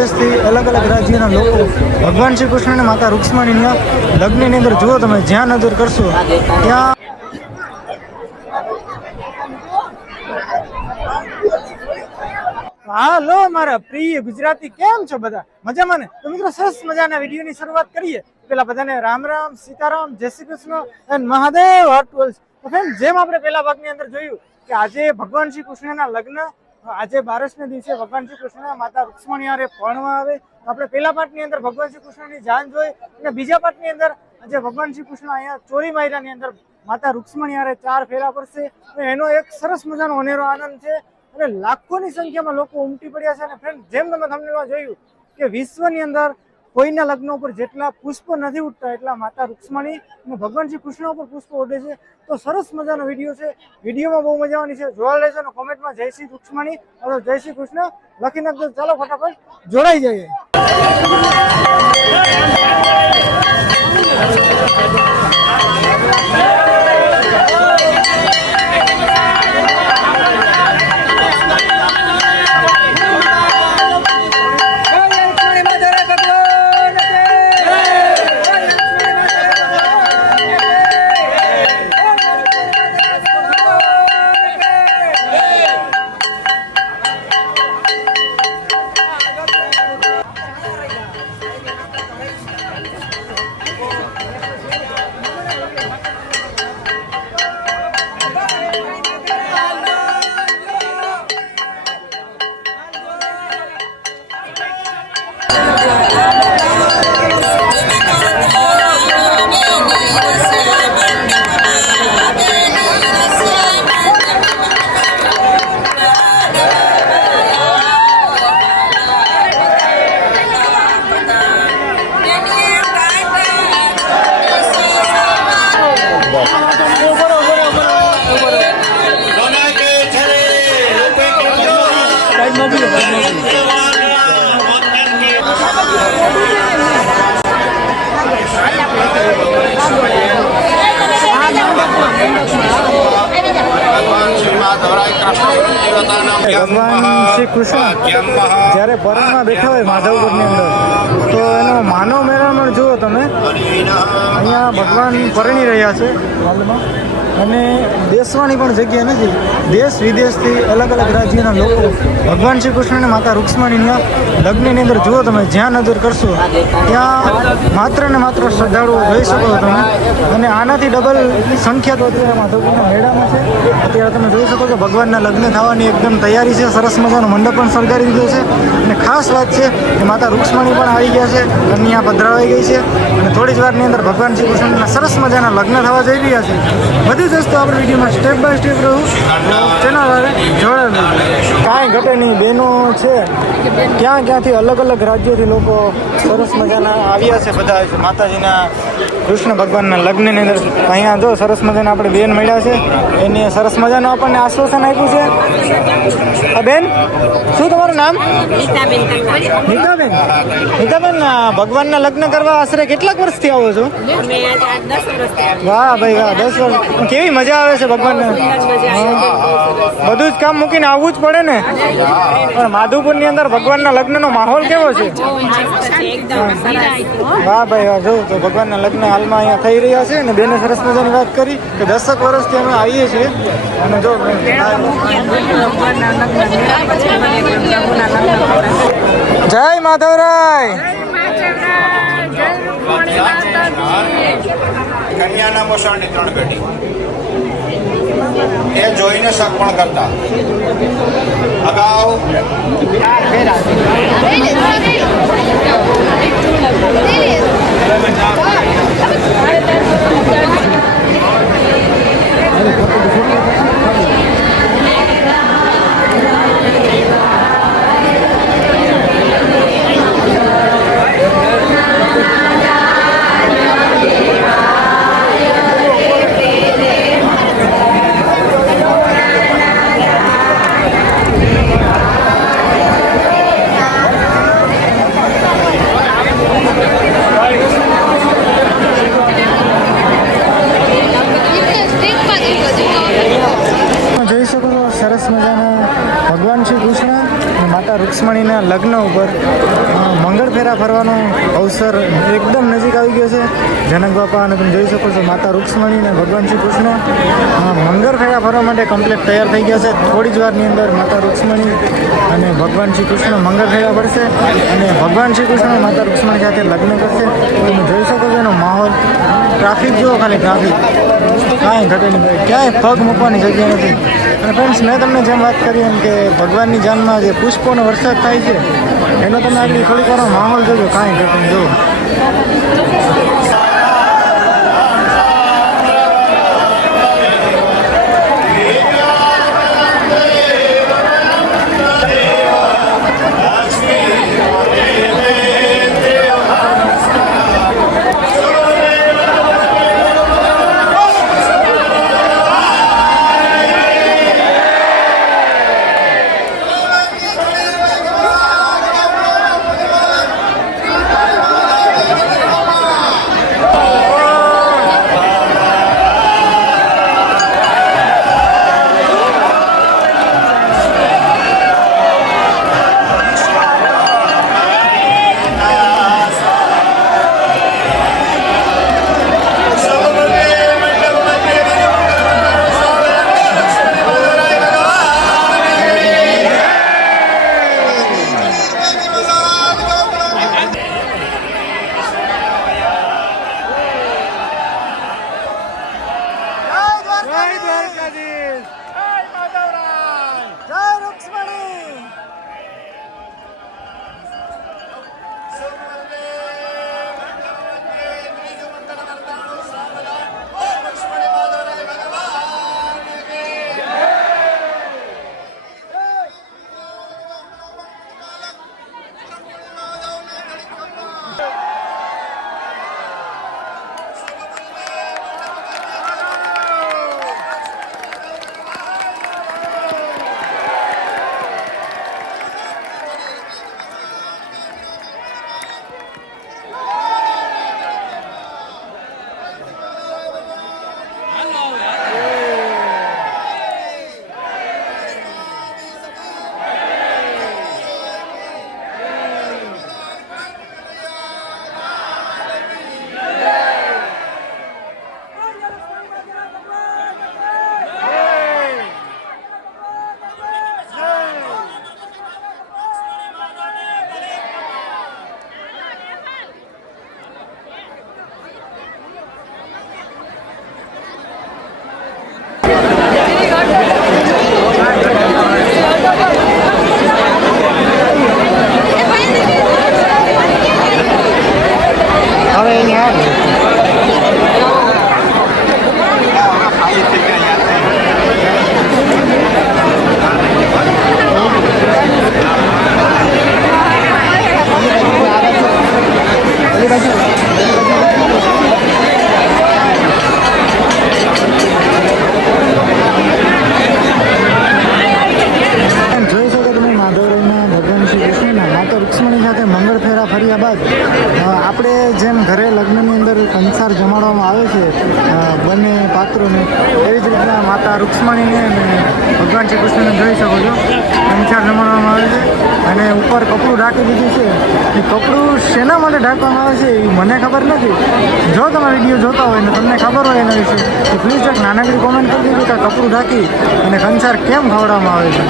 વિદેશથી અલગ અલગ રાજ્યના લોકો ભગવાન શ્રી કૃષ્ણ અને માતા રૂક્ષ્મણીના લગ્નની અંદર જુઓ તમે, જ્યાં નજર કરશો ત્યાં હાલો મારા પ્રિય ગુજરાતી, કેમ છો બધા? મજામાં ને? તો મિત્રો સરસ મજાના વિડીયોની શરૂઆત કરીએ. પેલા બધાને રામ રામ, સીતારામ, જય શ્રી કૃષ્ણ અને મહાદેવ હર્ટવલ્સ. તો ફ્રેન્ડ, જેમ આપણે પેલા ભાગની અંદર જોયું કે આજે ભગવાન શ્રી કૃષ્ણના લગ્ન, આજે બારસને દિવસે ભગવાન શ્રી કૃષ્ણ માતા રૂક્ષ્મણી હારે પરણવા આવે. આપણે પેલા પાર્ટની અંદર ભગવાન શ્રી કૃષ્ણની જાન જોઈ અને બીજા પાર્ટની અંદર આજે ભગવાન શ્રી કૃષ્ણ અહીંયા ચોરી માયરાની અંદર માતા રૂક્ષ્મણી હારે 4 ફેરા પડશે. એનો એક સરસ મજાનો અનેરો આનંદ છે અને લાખોની સંખ્યામાં લોકો ઉમટી પડ્યા છે. અને ફ્રેન્ડ, જેમ તમે થંબનેલમાં જોયું કે વિશ્વની અંદર કોઈના લગ્ન ઉપર જેટલા પુષ્પ નથી ઉઠતા એટલા માતા રૂક્ષ્મણી અને ભગવાન શ્રી કૃષ્ણ ઉપર પુષ્પ ઉડે છે. તો સરસ મજાનો વિડીયો છે, વિડીયોમાં બહુ મજા આવવાની છે, જોવા લેજો અને કોમેન્ટમાં જય શ્રી રૂક્ષ્મણી અથવા જય શ્રી કૃષ્ણ લખી નાખજો. ચાલો ફટાફટ જોડાઈ જઈએ. ભગવાન શ્રી કૃષ્ણ જ્યારે પરણમાં બેઠા હોય માધવપુરની અંદર, તો એનો માનવ મેળામણ જુઓ તમે. અહીંયા ભગવાન પરણી રહ્યા છે હાલમાં, અને બેસવાની પણ જગ્યા નથી. દેશ વિદેશથી અલગ અલગ રાજ્યના લોકો ભગવાન શ્રી કૃષ્ણ અને માતા રૂક્ષ્મણીના લગ્નની અંદર જુઓ તમે, જ્યાં નજર કરશો ત્યાં માત્ર ને માત્ર શ્રદ્ધાળુઓ જોઈ શકો છો તમે. અને આનાથી ડબલ સંખ્યા તો અત્યારે માધવપુરના મેળામાં છે. અત્યારે તમે જોઈ શકો છો ભગવાનના લગ્ન થવાની એકદમ તૈયારી છે. સરસ મજાનો મંડપ પણ સળગાવી દીધો છે. અને ખાસ વાત છે કે માતા રૂક્ષ્મણી પણ આવી ગયા છે, કન્યા પધરાવાઈ ગઈ છે. અને થોડી જ વારની અંદર ભગવાન શ્રી કૃષ્ણના સરસ મજાના લગ્ન થવા જઈ રહ્યા છે. બધી જ વસ્તુ આપણે વિડીયોમાં સ્ટેપ બાય સ્ટેપ રહું ચેનલ જોડાયેલું. કાંઈ ઘટે નહીં, બહેનો છે ક્યાંથી અલગ અલગ રાજ્યોથી લોકો સરસ મજાના આવ્યા છે. બધા માતાજીના કૃષ્ણ ભગવાનના લગ્નની અંદર અહીંયા જો સરસ મજાના આપણે બેન મળ્યા છે. એની સરસ મજાનું આપણને આશ્વાસન આપ્યું છે. આ બેન, શું તમારું નામ? નીતાબેન. નીતાબેન, ભગવાનના લગ્ન કરવા આશરે કેટલાક વર્ષથી આવો છો? વાહ ભાઈ વાહ, 10 વર્ષ. કેવી મજા આવે છે ભગવાનને? બધું જ કામ મૂકીને આવવું જ પડે ને. પણ માધવપુરની અંદર ભગવાનના લગ્નનો માહોલ કેવો છે? વાહ ભાઈ વાહ. જો તો ભગવાનના લગ્ન હાલમાં અહીંયા થઈ રહ્યા છે. અને બેને સરસ મજાની વાત કરી કે 10 વર્ષથી અમે આવીએ છીએ. અને જો જય માધવરાય. કન્યાના મોસાળની 3 પેઢી એ જોઈને શક પણ કરતા. અગાઉ રૂક્ષ્મણીના લગ્ન ઉપર મંગળ ફેરા ફરવાનો અવસર એકદમ નજીક આવી ગયો છે. જનક બાપા અને તમે જોઈ શકો છો માતા રૂક્ષ્મણી અને ભગવાન શ્રી કૃષ્ણ મંગળ ફેરા ફરવા માટે કમ્પ્લીટ તૈયાર થઈ ગયા છે. થોડી જ વારની અંદર માતા રૂક્ષ્મણી અને ભગવાન શ્રી કૃષ્ણ મંગળ ફેરા પડશે અને ભગવાન શ્રી કૃષ્ણ માતા રૂક્ષ્મણી સાથે લગ્ન કરશે. તમે જોઈ શકો છો એનો માહોલ. ટ્રાફિક જુઓ, ખાલી ટ્રાફિક, કાંઈ ઘટે નહીં ભાઈ, ક્યાંય પગ મૂકવાની જગ્યા નથી. અને ફ્રેન્ડ્સ, મેં તમને જેમ વાત કરી એમ કે ભગવાનની જાનમાં જે પુષ્પોનો વરસાદ થાય છે એનો તમે આગળ થોડીક વારનો માહોલ જોજો, કાંઈ ઘટે નહીં. જુઓ આપણે જેમ ઘરે લગ્નની અંદર કંસાર જમાડવામાં આવે છે બંને પાત્રોને, એવી જ રીતના માતા રૂક્ષ્મણીને અને ભગવાન શ્રી કૃષ્ણને જોઈ શકો છો કંસાર જમાડવામાં આવે છે. અને ઉપર કપડું ઢાંકી દીધું છે. એ કપડું શેના માટે ઢાંકવામાં આવે છે એ મને ખબર નથી. જો તમે વિડીયો જોતા હોય ને તમને ખબર હોય એના વિશે તો પ્લીઝ એક નાનકડી કોમેન્ટ કરી દીધું કે કપડું ઢાંકી અને કંસાર કેમ ખવડાવવામાં આવે છે.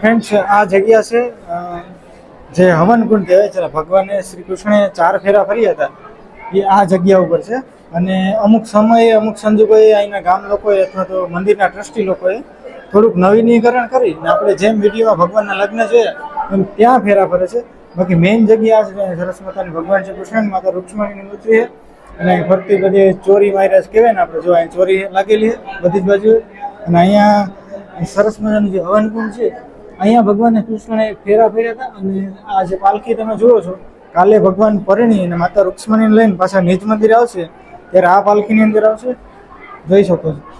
ફ્રેન્ડ્સ, આ જગ્યા છે જે હવનકુંડ કહેવાય છે. ભગવાને શ્રી કૃષ્ણે 4 ફેરા ફર્યા હતા એ આ જગ્યા ઉપર છે. અને અમુક સમયે અમુક સંજોગોએ અહીંના ગામ લોકોએ અથવા તો મંદિરના ટ્રસ્ટી લોકોએ થોડુંક નવીનીકરણ કરી ને આપણે જેમ વિડીયોમાં ભગવાનના લગ્ન જોયા એમ ત્યાં ફેરા ફરે છે. બાકી મેઇન જગ્યા છે સરસ માતાની ભગવાન શ્રી કૃષ્ણ માતા રૂક્ષ્મણીની મૂર્તિ છે. અને ફરતી બધી ચોરી વાયરસ કહેવાય ને આપણે, જો અહીં ચોરી લાગેલી છે બધી જ બાજુ. અને અહીંયા સરસ મજાનું જે હવનકુંડ છે અહીંયા ભગવાન કૃષ્ણને ફેરા ફેર્યા હતા. અને આ જે પાલખી તમે જુઓ છો કાલે ભગવાન પરણી અને માતા રૂક્ષ્મણીને લઈને પાછા નિજ મંદિર આવશે ત્યારે આ પાલખીની અંદર આવશે, જોઈ શકો છો.